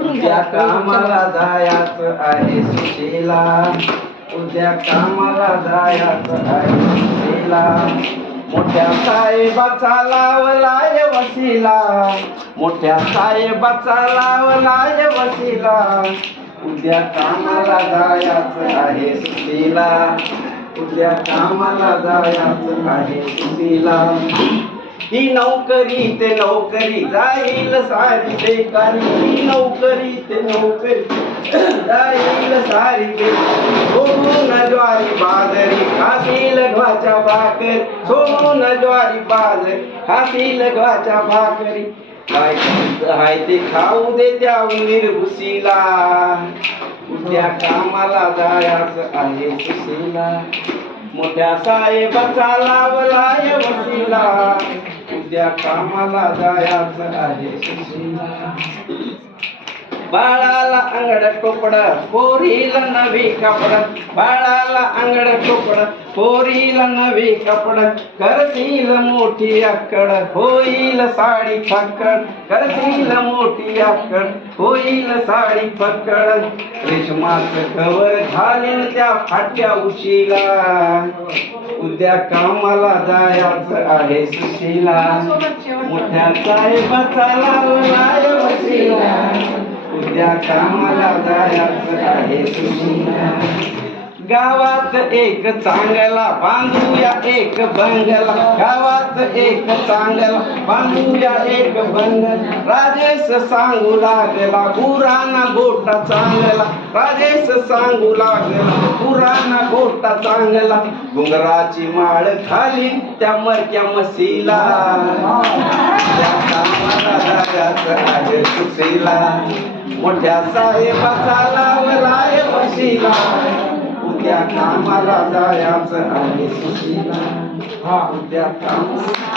उद्या कामाला जायचं आहे सुशीला. उद्या कामाला जायचं आहे सुशीला. मोठ्या साहेबाचा लावलाय वशिला. मोठ्या साहेबाचा लावलाय वशिला. उद्या कामाला जायचं आहे सुशीला. उद्या कामाला जायचं आहे सुशीला. ही नोकरी ते नोकरी जाईल सारी बेकारी. ही नोकरी ते नोकरी जाईल सारी बेकारी. सोडून ज्वारी बाजरी खातील गव्हाच्या भाकरी. सोडून ज्वारी बाजरी खातील गव्हाच्या भाकरी. काय हाय ते खाऊ दे त्या निर्भुसीला उद्या कामाला जायचं आहे सुशीला मोठ्या साहेबाचा लावलाय वसीला. उद्या कामाला जायचं आहे. बाळाला अंगड टोपड पोरीला नवी कपड. बाळाला अंगड टोपड पोरीला नवी कपड. करतील मोठी अक्कड होईल साडी फक्कड. करतील मोठी अक्कड होईल साडी फक्कड. रेशमाचं कवर घालीन त्या फाट्या उशीला. उद्या कामाला जायचं आहे सुशीला. मोठ्या साहेबाचा लावलाय वशिला उद्या कामाला जायचं आहे सुशीला गावात एक चांगला बांधूया एक बंगला. गावात एक चांगला बांधूया एक बंगला. राजेश सांगू लागला पुराणा गोटा चांगला. राजेश सांगू लागला पुराणा गोटा चांगला. घुंगराची माळ खाली त्या मरक्या मसीला त्या कामाला जायचं आहे सुशीला मोठ्या साहेबाचा लावलाय वशिला उद्या कामाला जायचं आहे सुशीला. हा. उद्या कामाला